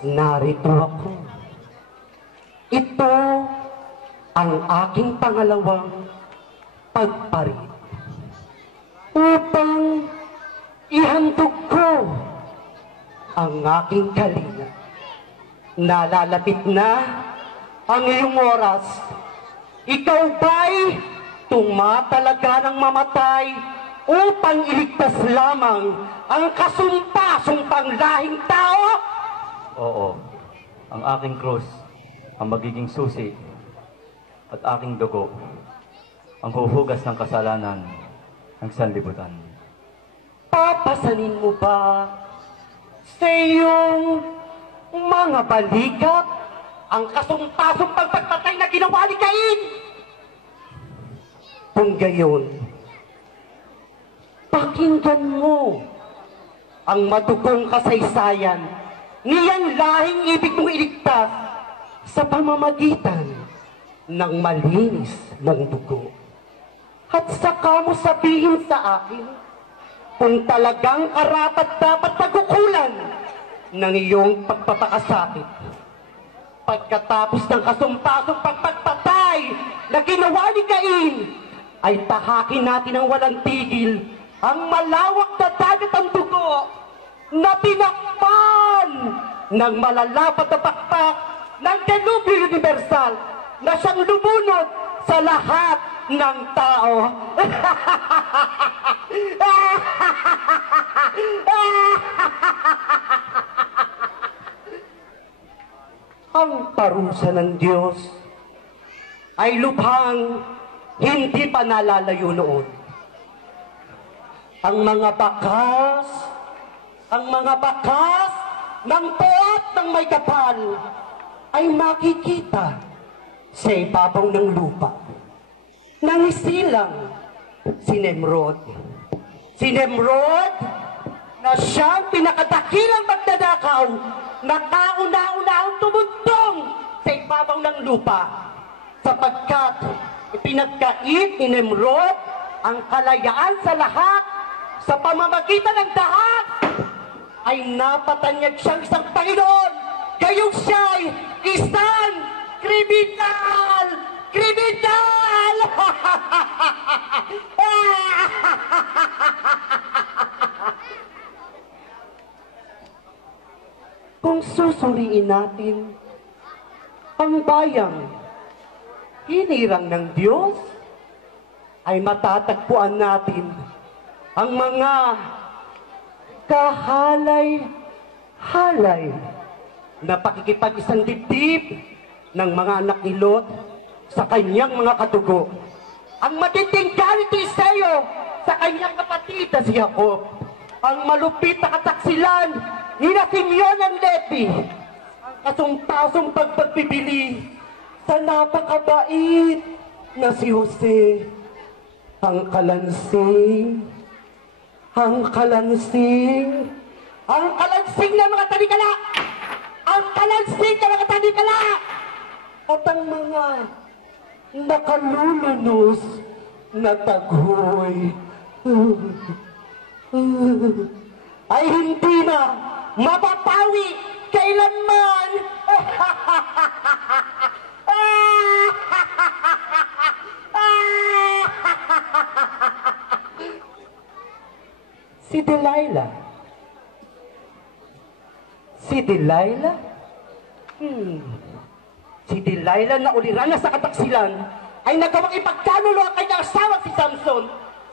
Narito ako. Ito ang aking pangalawang pagparit upang ihandog ko ang aking kalinga. Nalalapit na ang iyong oras. Ikaw ba'y tumatalaga ng mamatay upang iligtas lamang ang kasumpa-sumpang lahing tao? Oo, ang aking krus, ang magiging susi, at aking dugo, ang huhugas ng kasalanan ng sanlibutan. Papasanin mo ba sa iyong mga balikat ang kasumpa-sumpang pagpatay na ginawa ni Cain? Kung gayon, pakinggan mo ang madugong kasaysayan niyang lahing ibig mong iligtas sa pamamagitan ng malinis mong dugo. At saka mo sabihin sa akin kung talagang karapat dapat pagkukulan ng iyong pagpapakasakit. Pagkatapos ng kasumpa-sumpang pagpatay na ginawa ni Cain, ay tahakin natin ang walang tigil ang malawak na dagat ang dugo na pinakpan ng malalapat na pakpak ng Dilubyo Universal na siyang lumunod sa lahat ng tao. Ang parusa ng Diyos ay lubhang hindi pa nalalayo noon. Ang mga bakas ng puot ng may kapal ay makikita sa ibabaw ng lupa. Nangisilang si Nimrod. Si Nimrod na siyang pinakadakilang magdadakaw na kauna-unahang tumuntong sa ibabaw ng lupa sapagkat ipinagkait ni Nimrod ang kalayaan sa lahat sa pamamagitan ng dahak ay napatanyag siyang isang Panginoon gayong siya'y isang kriminal! Kriminal! Kung susuriin natin ang bayang hinirang ng Diyos, ay matatagpuan natin ang mga kahalay-halay na pakikipag-isang dibdib ng mga anak ni Lot sa kanyang mga katugo. Ang matinding galit ni Iseo sa kanyang kapatid na si Jacob. Ang malupit na kataksilan ni Simeon ang Levi. Ang kasumpa-sumpang pagpipili sa napakabait na si Jose. Ang kalansing na mga tanikala! Ang kalansing na mga tanikala! At ang mga nakalulunos na taghoy ay hindi na mapapawi kailanman! Si Delilah. Si Delilah? Si Delilah na uliran na sa kataksilan ay nagawang ipagkanulo ang kanyang asawa si Samson.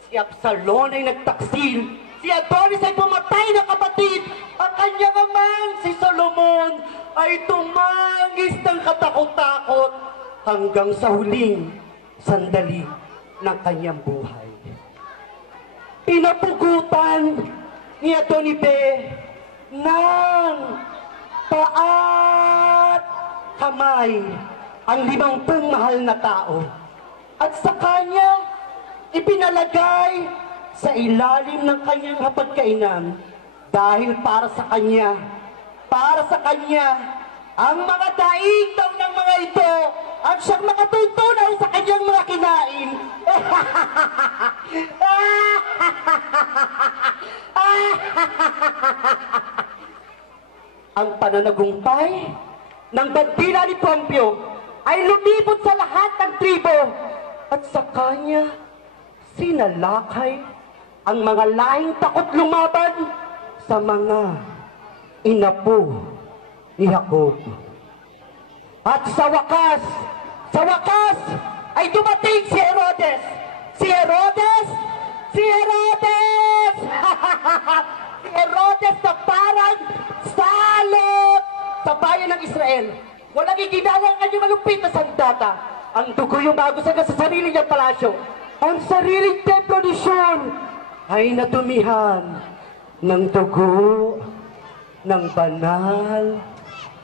Si Absalom ay nagtaksil. Si Adonis ay pumatay na kapatid. Ang kanyang amang si Solomon ay tumangis ng katakot-takot hanggang sa huling sandali ng kanyang buhay. Pinapugutan ni Adonibe ng paat kamay ang 50 mahal na tao. At sa kanya, ipinalagay sa ilalim ng kanyang hapagkainan dahil para sa kanya, Ang mga daig daw ng mga ito ang siyang makatutunaw sa kanyang mga kinain. Ang pananagumpay ng bandila ni Pompeo ay lumipot sa lahat ng tribo at sa kanya sinalakay ang mga lahing takot lumaban sa mga inapo ni Jacob. At sa wakas ay dumating si Herodes! Si Herodes! Si Herodes! Si Herodes na parang salot sa bayan ng Israel. Walang iginawang kanyang malupit na sandata. Ang dugo yung magusaga sa sarili niyang palasyo. Ang sariling templo ni Sion ay natumihan ng dugo ng banal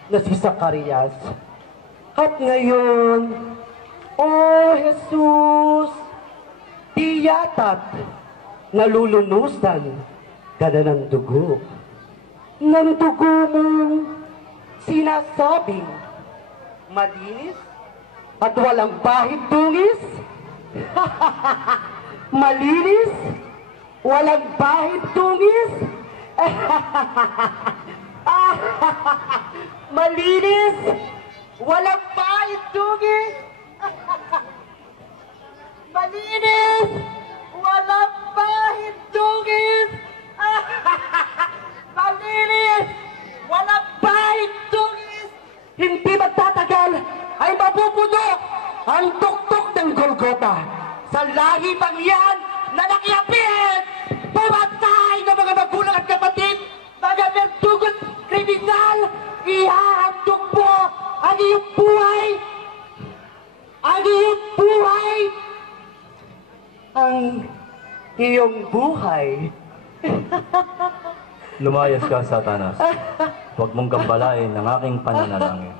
na si Zacarias. At ngayon, Jesus, di yata't nalulunusan ka na ng dugo. Ng dugo mong sinasabing malinis at walang bahid dungis. Malinis, walang bahid dungis. Malinis, walang bahid dungis. Malinis, walang bahid dungis. Malinis, walang bahid dungis. Hindi magtatagal ay mapupudok ang tuktok ng Golgota sa lahi pang yan na nakiapit. Pumatay ng mga magulang at kapatid, mga berdugot kriminal, ihahandog mo ang iyong buhay. Ang iyong buhay. Ang iyong buhay. Lumayas ka, Satanas. Huwag mong gambalain ang aking pananalangin.